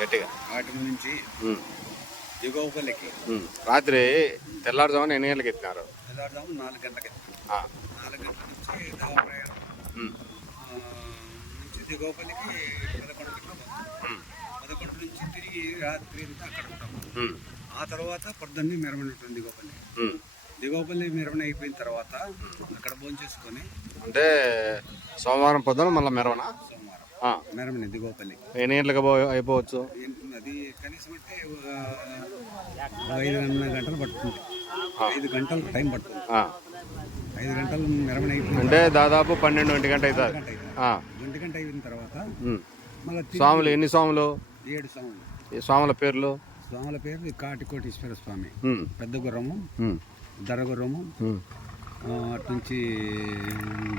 గట్టిగా వాటి నుంచి దిగోపల్లికి రాత్రి తెల్లారుజామున ఎన్ని గంటలకు ఎత్తినారు? తెల్లారుజాము 4 గంటలకు ఎత్తినారు. 4 గంటల నుంచి దేవాలయం నుంచి దిగోపల్లికి 11 నుంచి తిరిగి రాత్రి అంతా అక్కడ ఉంటాం. ఆ తర్వాత పొద్దున్నే మెరవని ఉంటుంది దిగోపల్లి. దిగోపల్లి మెరవని అయిపోయిన తర్వాత అక్కడ భోజనం చేసుకొని అంటే సోమవారం పొద్దున మళ్ళీ మెరవనా? సోమవారం మెరవని దిగోపల్లి ఎన్ని గంటలకు అయిపోవచ్చు? అది కనీసం అంటే 5 గంటలు పడుతుంది. 5 గంటలు టైం పడుతుంది. 5 గంటలు మెరవని అయిపోయింది అంటే దాదాపు 12-1 గంట అవుతుంది. 1 గంట అయిన తర్వాత మళ్ళీ స్వాములు ఎన్ని స్వాములు? 7 స్వాములు. ఈ స్వాముల పేర్లు? స్వాముల పేరు కాటికోటీశ్వర స్వామి, పెద్ద గుర్రము, దర గుర్రము, అటు నుంచి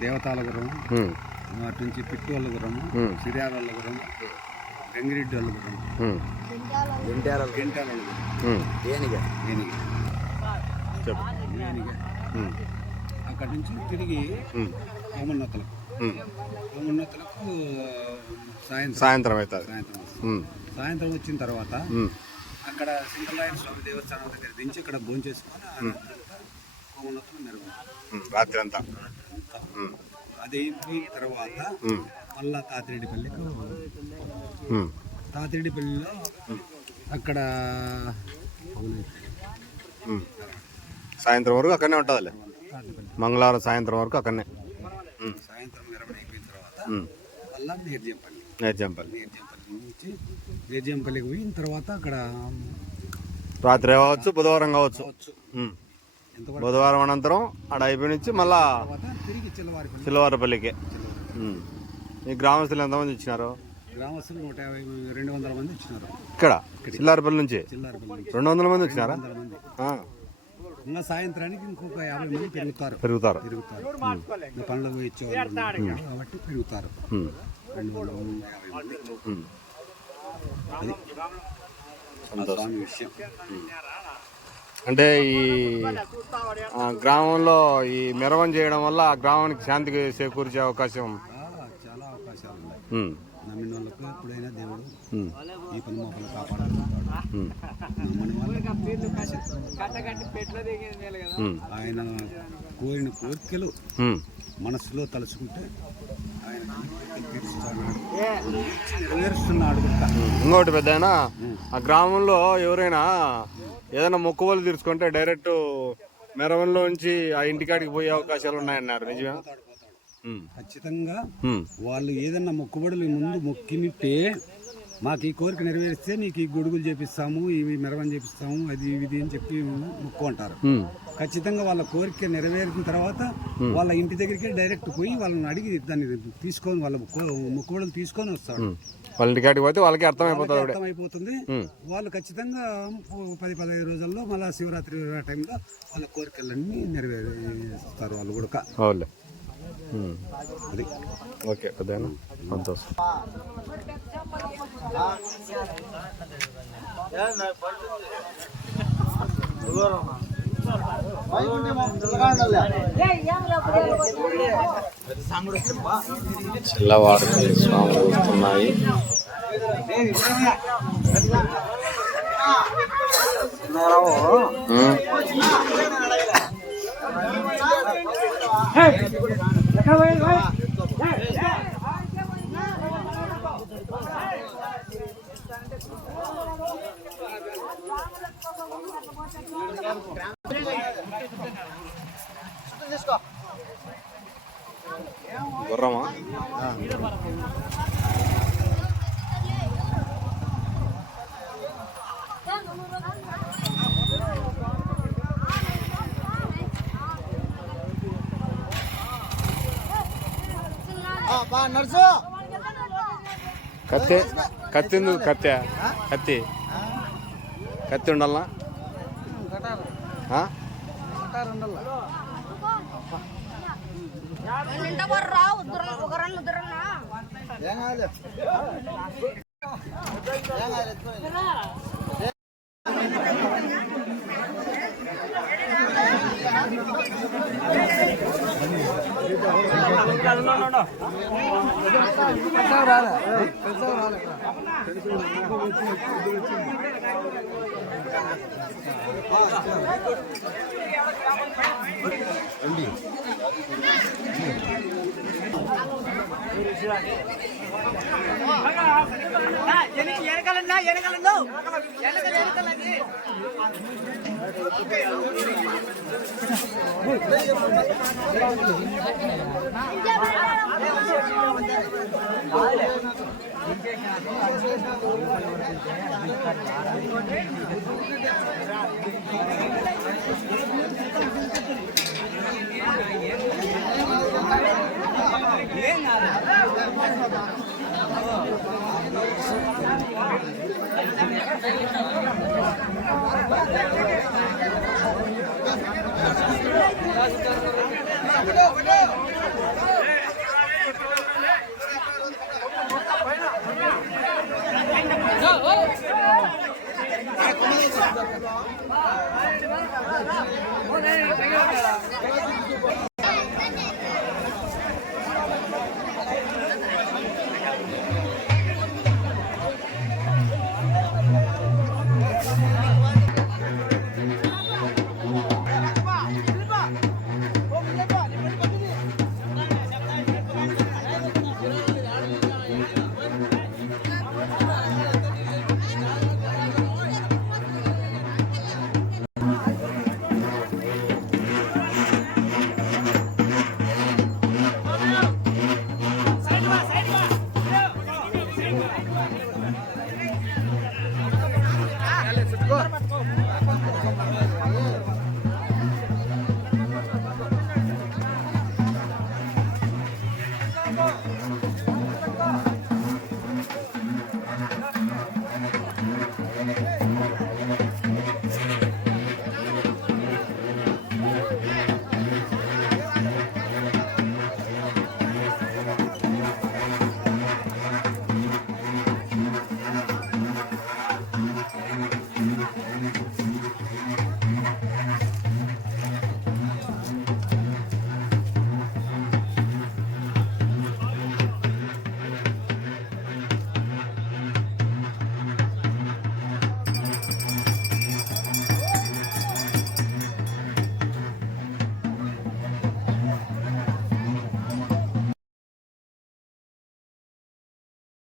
దేవతాల గుర్రము, అటు నుంచి పిట్టువల్ల గుర్రము, సిరియాల గుర్రము, గంగిరెడ్డి వాళ్ళ గుర్రము, గంటాల ఏనిగా అక్కడి నుంచి తిరిగి కోమన్నతలకు సాయంత్రం అవుతుంది. సాయంత్రం వచ్చిన తర్వాత అక్కడ సింగరాయణ స్వామి దేవస్థానం దగ్గర దించి ఇక్కడ భోజనం చేసుకొని కోమన్నతలు మెరుగు రాత్రి అంతా. అది అయిపోయిన తర్వాత మళ్ళా తాతిరెడ్డిపల్లిలో అక్కడ సాయంత్రం వరకు అక్కడనే ఉంటుంది. మంగళవారం సాయంత్రం వరకు అక్కడనే. సాయంత్రం మెరవని అయిపోయిన తర్వాత మళ్ళా నేర్జంపల్లి నుంచి నేర్జంపల్లికి పోయిన తర్వాత అక్కడ రాత్రి కావచ్చు, బుధవారం కావచ్చు. బుధవారం అనంతరం అక్కడ అయిపోయి నుంచి మళ్ళా తిరిగి చిల్లవారపల్లికి. ఈ గ్రామస్తులు ఎంతమంది ఇచ్చినారు? గ్రామస్తులు 150-200 మంది ఇచ్చినారు. ఇక్కడ చిల్లారపల్లి నుంచి 200 మంది వచ్చినారా? ఇంకా సాయంత్రానికి ఇంకొక 50 మంది పెరుగుతారు. పనులు ఇచ్చేవాళ్ళు కాబట్టి పెరుగుతారు. 250 మంది. అది విషయం. అంటే ఈ గ్రామంలో ఈ మెరవన చేయడం వల్ల ఆ గ్రామానికి శాంతికి చేకూర్చే అవకాశం చాలా అవకాశాలు ఉన్నాయి. నమ్మిన వాళ్ళకు ఎప్పుడైనా దేవుడు ఈ పని మొక్కలు కాపాడుతాడు. ఆయన కోరిన కోరికలు మనసులో తలుచుకుంటే ఆయన నెరవేరుస్తున్నాడు. ఇంకోటి పెద్ద ఆ గ్రామంలో ఎవరైనా ఏదైనా మొక్కుబళ్ళు తీర్చుకుంటే డైరెక్ట్ మెరవన్లో నుంచి ఆ ఇంటికాడికి పోయే అవకాశాలు ఉన్నాయన్నారు. నిజమే? ఖచ్చితంగా వాళ్ళు ఏదన్నా మొక్కుబడులు ముందు మొక్కినిట్టే మాకు ఈ కోరిక నెరవేరిస్తే నీకు ఈ గొడుగులు చేపిస్తాము, ఇవి మెరవని చేపిస్తాము, అది ఇది అని చెప్పి మొక్కు అంటారు. ఖచ్చితంగా వాళ్ళ కోరిక నెరవేరిన తర్వాత వాళ్ళ ఇంటి దగ్గరికి డైరెక్ట్ పోయి వాళ్ళని అడిగి దాన్ని తీసుకొని వాళ్ళ మొక్కుబడులు తీసుకొని వస్తాడు. వాళ్ళ ఇంటికాడికి పోతే వాళ్ళకి అర్థమైపోతుంది. వాళ్ళు ఖచ్చితంగా 10-15 రోజుల్లో మళ్ళీ శివరాత్రి టైంలో వాళ్ళ కోరికలన్నీ నెరవేరుస్తారు వాళ్ళు కూడా. అది ఓకే, అదేనా సంతోషం. చిల్లవాడపల్లి స్వాములు వస్తున్నాయి. గుర్రమా? కత్తి కత్తి ఉండాలనా?